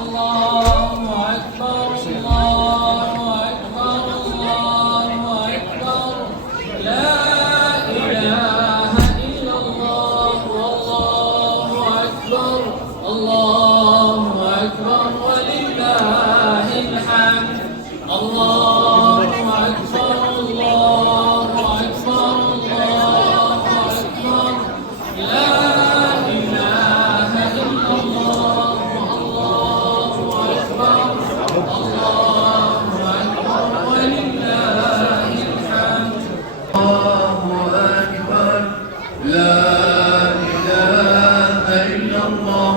الله أكبر الله أكبر الله أكبر لا إله إلا الله والله أكبر الله أكبر ولله الحمد الله أكبر الله أكبر الله أكبر لا إله إلا الله والله أكبر الله أكبر ولله الحمد الله أكبر لا إله إلا الله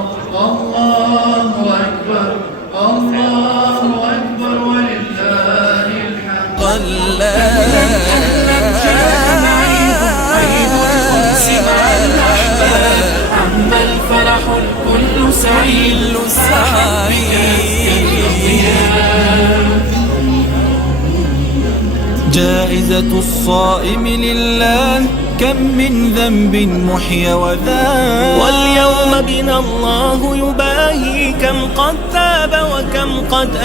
الله أكبر الله أكبر ولله الحمد عيد الأنس مع الأحباب عم الفرح الكل سعيد جائزة الصائم لله كم من ذنب محي وذاب واليوم بنا الله يباهي كم قد تاب وكم قد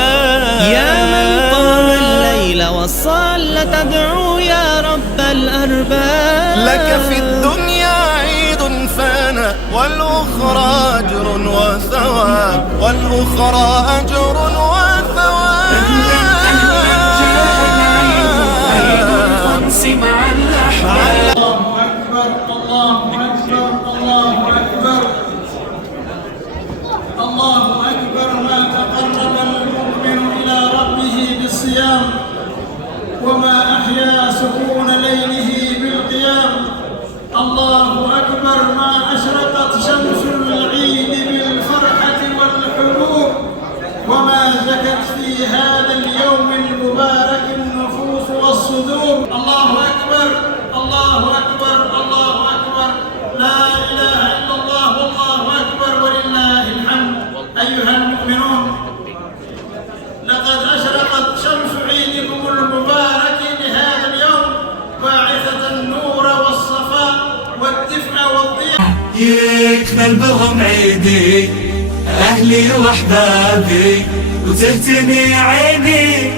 يا من قام الليل والصال تدعو يا رب الأرباب لك في الدنيا عيد فانا والأخرى أجر وثواب والأخرى أجر وثواب عيد الأنس مع الأحباب الله أكبر الله أكبر الله أكبر الله أكبر ما تقرب المؤمن إلى ربه بالصيام وما أحيا سكون ليله بالقيام الله أكبر ما أشرقت شمس العيد بالفرحة والحبوب وما زكت في هذا اليوم المبارك النفوس والصدور الله أكبر الله أكبر الله أكبر لا إله إلا الله والله أكبر ولله الحمد أيها المؤمنون لقد أشرقت شمس عيدكم المبارك لهذا اليوم باعثة النور والصفاء والدفء والضياء يكمل بهم عيدي أهلي وأحبابي وتهتني عيني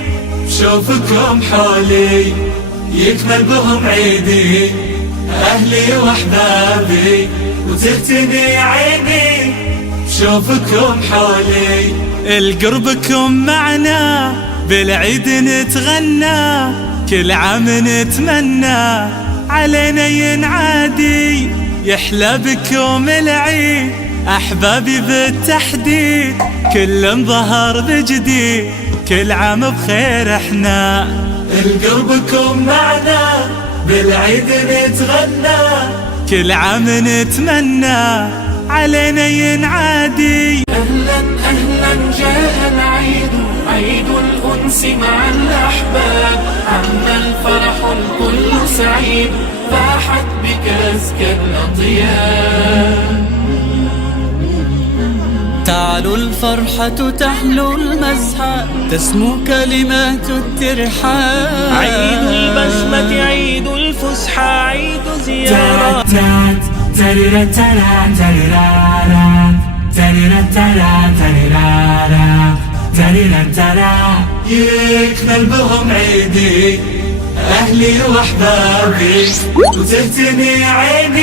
بشوفكم حولي يكمل بهم عيدي أهلي وأحبابي وتهتني عيني بشوفكم حولي القربكم معنا بالعيد نتغنى كل عام نتمنى علينا ينعادي يحلى بكم العيد أحبابي بالتحديد كل ظهر بجديد كل عام بخير احنا القربكم معنا بالعيد نتغنى كل عام نتمنى علينا ينعادي أهلا أهلا جاء العيد عيد الأنس مع الأحباب عم الفرح الكل سعيد فاحت بك أزكى الأطياب تعلو الفرحة تحلو المزحة تسمو كلمات الترحاب عيد البسمة عيد الفسحة عيد زيارة يكمل بهم عيدي أهلي وأحبابي وتهتني عيني